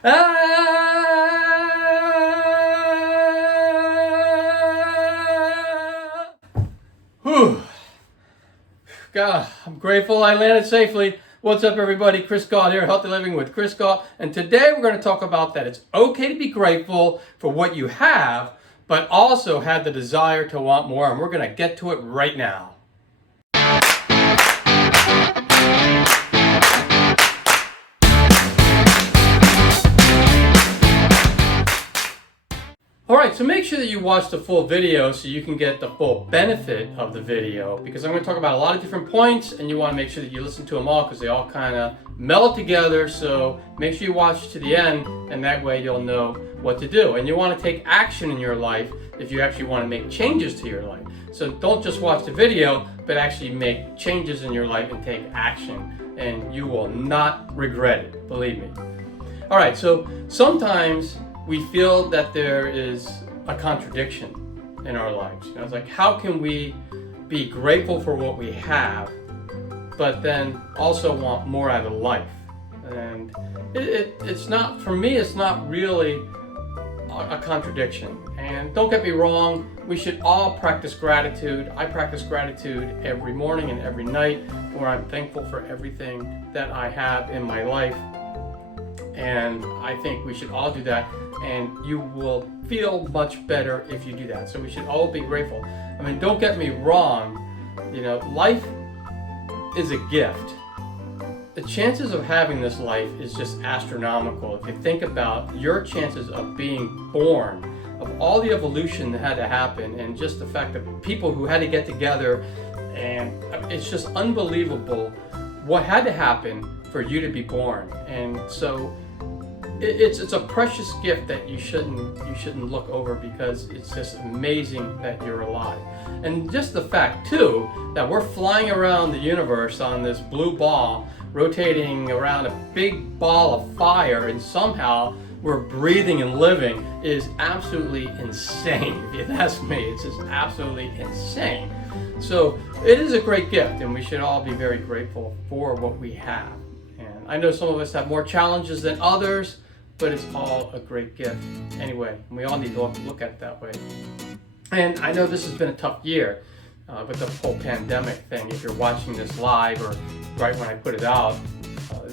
Whew. God, I'm grateful I landed safely. What's up, everybody? Chris Gault here, Healthy Living with Chris Gault. And today we're going to talk about that it's okay to be grateful for what you have, but also have the desire to want more. And we're going to get to it right now. Alright, so make sure that you watch the full video so you can get the full benefit of the video, because I'm going to talk about a lot of different points and you want to make sure that you listen to them all because they all kind of meld together. So make sure you watch to the end, and that way you'll know what to do. And you want to take action in your life if you actually want to make changes to your life. So don't just watch the video, but actually make changes in your life and take action, and you will not regret it, believe me. Alright, so sometimes we feel that there is a contradiction in our lives. You know, it's like, how can we be grateful for what we have, but then also want more out of life? And it's not, for me, it's not really a contradiction. And don't get me wrong, we should all practice gratitude. I practice gratitude every morning and every night, where I'm thankful for everything that I have in my life. And I think we should all do that, and you will feel much better if you do that. So we should all be grateful. I mean, don't get me wrong, you know, life is a gift. The chances of having this life is just astronomical. If you think about your chances of being born, of all the evolution that had to happen, and just the fact that people who had to get together, and it's just unbelievable what had to happen for you to be born. And so it's a precious gift that you shouldn't look over, because it's just amazing that you're alive. And just the fact too that we're flying around the universe on this blue ball, rotating around a big ball of fire, and somehow we're breathing and living, is absolutely insane. If you ask me, it's just absolutely insane. So it is a great gift, and we should all be very grateful for what we have. And I know some of us have more challenges than others, but it's all a great gift anyway. And we all need to look at it that way. And I know this has been a tough year with the whole pandemic thing. If you're watching this live or right when I put it out,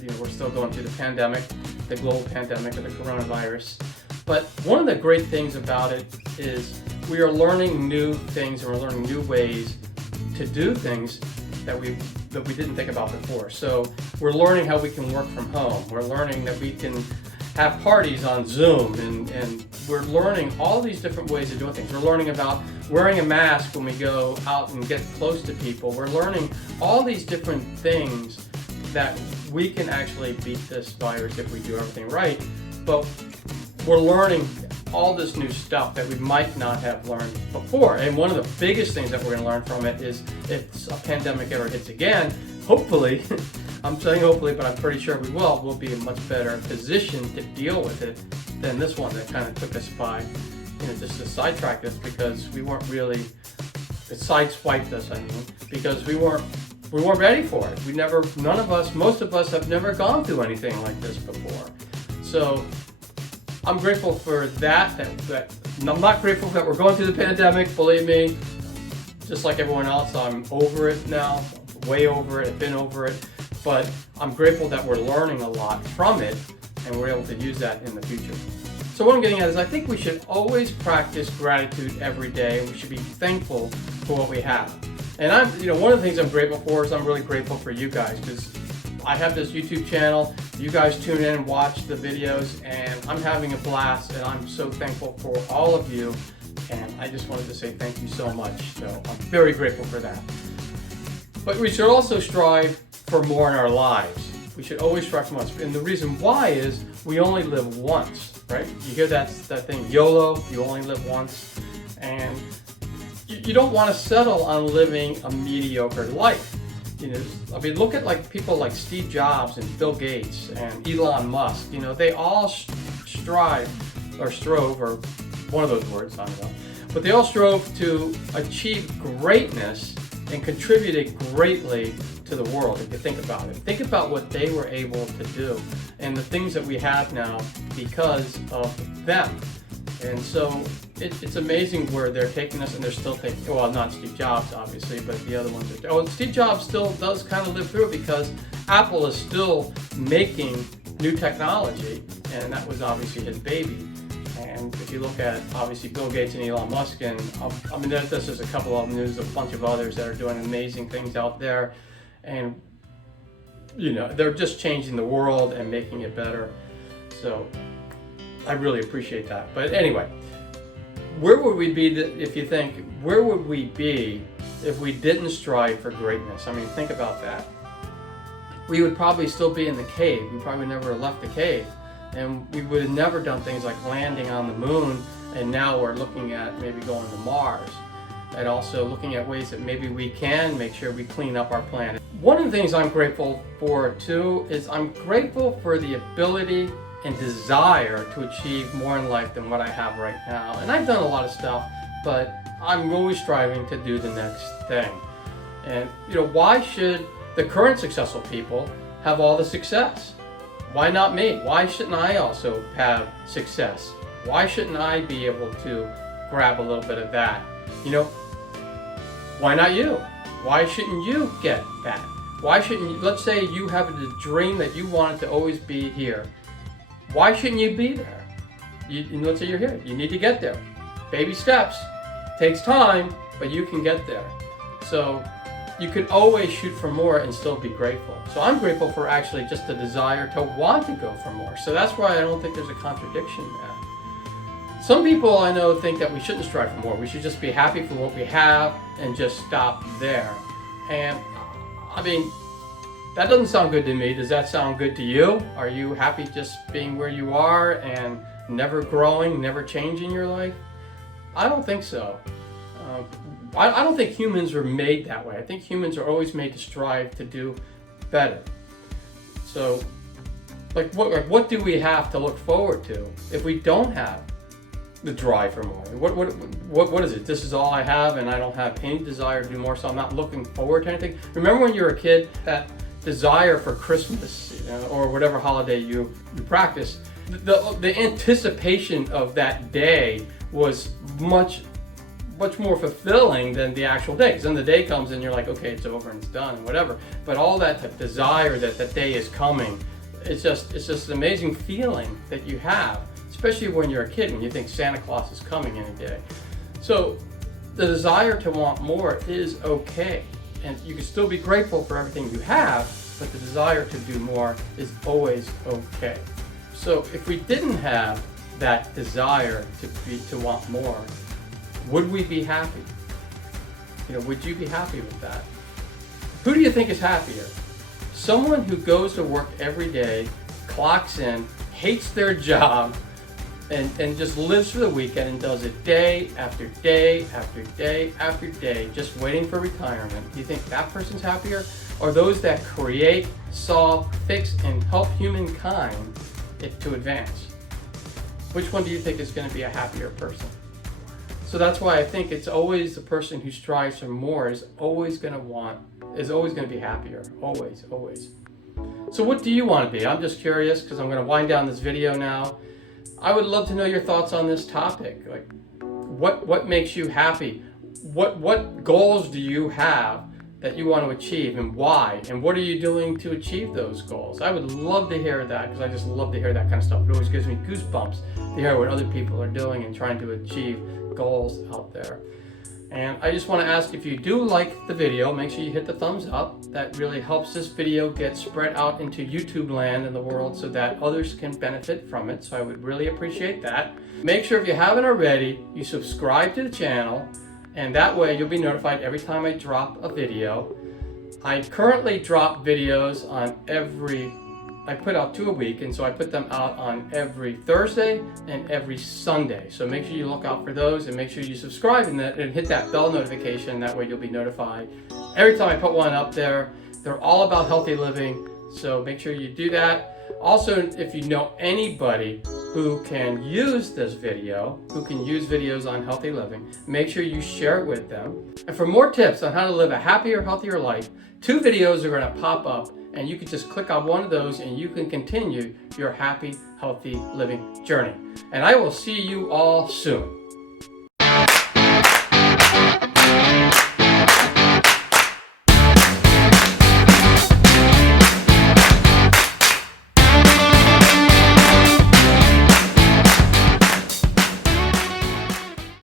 you know, we're still going through the pandemic, the global pandemic of the coronavirus. But one of the great things about it is we are learning new things, and we're learning new ways to do things that we didn't think about before. So we're learning how we can work from home. We're learning that we can have parties on Zoom, and we're learning all these different ways of doing things. We're learning about wearing a mask when we go out and get close to people. We're learning all these different things that we can actually beat this virus if we do everything right. But we're learning all this new stuff that we might not have learned before. And one of the biggest things that we're going to learn from it is, if a pandemic ever hits again, hopefully, I'm saying hopefully, but I'm pretty sure we'll be in a much better position to deal with it than this one that kind of took us by, you know, just to sidetrack us, because we weren't really, it sideswiped us, I mean, because we weren't ready for it. Most of us have never gone through anything like this before. So I'm grateful for that I'm not grateful that we're going through the pandemic, believe me. Just like everyone else, I'm over it now, way over it, I've been over it. But I'm grateful that we're learning a lot from it, and we're able to use that in the future. So what I'm getting at is, I think we should always practice gratitude every day, and we should be thankful for what we have. And one of the things I'm grateful for is I'm really grateful for you guys, because I have this YouTube channel. You guys tune in and watch the videos, and I'm having a blast, and I'm so thankful for all of you. And I just wanted to say thank you so much. So I'm very grateful for that. But we should also strive for more in our lives. We should always strive for more. And the reason why is we only live once, right? You hear that thing, YOLO, you only live once. And you don't want to settle on living a mediocre life. You know, I mean, look at like people like Steve Jobs and Bill Gates and Elon Musk. You know, they all strove, or one of those words, I don't know. But they all strove to achieve greatness and contributed greatly to the world. If you think about it, think about what they were able to do. and the things that we have now because of them. And so it's amazing where they're taking us, and they're still taking, well, not Steve Jobs, obviously, but the other ones are. Oh, Steve Jobs still does kind of live through it because Apple is still making new technology, and that was obviously his baby. And if you look at, obviously, Bill Gates and Elon Musk, and I mean, there's just a couple of them, there's a bunch of others that are doing amazing things out there. And, you know, they're just changing the world and making it better. So I really appreciate that. But anyway, where would we be if you think, where would we be if we didn't strive for greatness? I mean, think about that. We would probably still be in the cave. We probably never left the cave. And we would have never done things like landing on the moon, and now we're looking at maybe going to Mars. And also looking at ways that maybe we can make sure we clean up our planet. One of the things I'm grateful for too is I'm grateful for the ability and desire to achieve more in life than what I have right now. And I've done a lot of stuff, but I'm always striving to do the next thing. And you know, why should the current successful people have all the success? Why not me? Why shouldn't I also have success? Why shouldn't I be able to grab a little bit of that? You know, why not you? Why shouldn't you get that? Why shouldn't you, let's say you have a dream that you wanted to always be here. Why shouldn't you be there? Let's say you're here, you need to get there. Baby steps, takes time, but you can get there. So you can always shoot for more and still be grateful. So I'm grateful for actually just the desire to want to go for more. So that's why I don't think there's a contradiction there. Some people I know think that we shouldn't strive for more. We should just be happy for what we have and just stop there. And I mean, that doesn't sound good to me. Does that sound good to you? Are you happy just being where you are and never growing, never changing your life? I don't think so. I don't think humans are made that way. I think humans are always made to strive to do better. So, what do we have to look forward to if we don't have the drive for more? What is it? This is all I have, and I don't have any desire to do more, so I'm not looking forward to anything. Remember when you were a kid, that desire for Christmas, you know, or whatever holiday you practice, the anticipation of that day was much more fulfilling than the actual day. Because then the day comes and you're like, okay, it's over and it's done and whatever. But all that desire that the day is coming, it's just an amazing feeling that you have, especially when you're a kid, when you think Santa Claus is coming any day. So the desire to want more is okay. And you can still be grateful for everything you have, but the desire to do more is always okay. So if we didn't have that desire to want more, would we be happy? You know, would you be happy with that? Who do you think is happier? Someone who goes to work every day, clocks in, hates their job, and just lives for the weekend and does it day after day after day after day, just waiting for retirement. Do you think that person's happier? Or those that create, solve, fix, and help humankind to advance? Which one do you think is going to be a happier person? So that's why I think it's always the person who strives for more is always going to be happier. Always, always. So what do you want to be? I'm just curious because I'm going to wind down this video now. I would love to know your thoughts on this topic. Like, what makes you happy? What goals do you have that you want to achieve, and why? And what are you doing to achieve those goals? I would love to hear that, because I just love to hear that kind of stuff. It always gives me goosebumps to hear what other people are doing and trying to achieve goals out there. And I just want to ask, if you do like the video, make sure you hit the thumbs up. That really helps this video get spread out into YouTube land in the world so that others can benefit from it. So I would really appreciate that. Make sure, if you haven't already, you subscribe to the channel, and that way you'll be notified every time I drop a video. I currently drop videos on I put out 2 a week, and so I put them out on every Thursday and every Sunday. So make sure you look out for those, and make sure you subscribe and hit that bell notification. That way you'll be notified every time I put one up there. They're all about healthy living, so make sure you do that. Also, if you know anybody who can use this video, who can use videos on healthy living, make sure you share it with them. And for more tips on how to live a happier, healthier life, 2 videos are going to pop up and you can just click on one of those and you can continue your happy, healthy living journey. And I will see you all soon.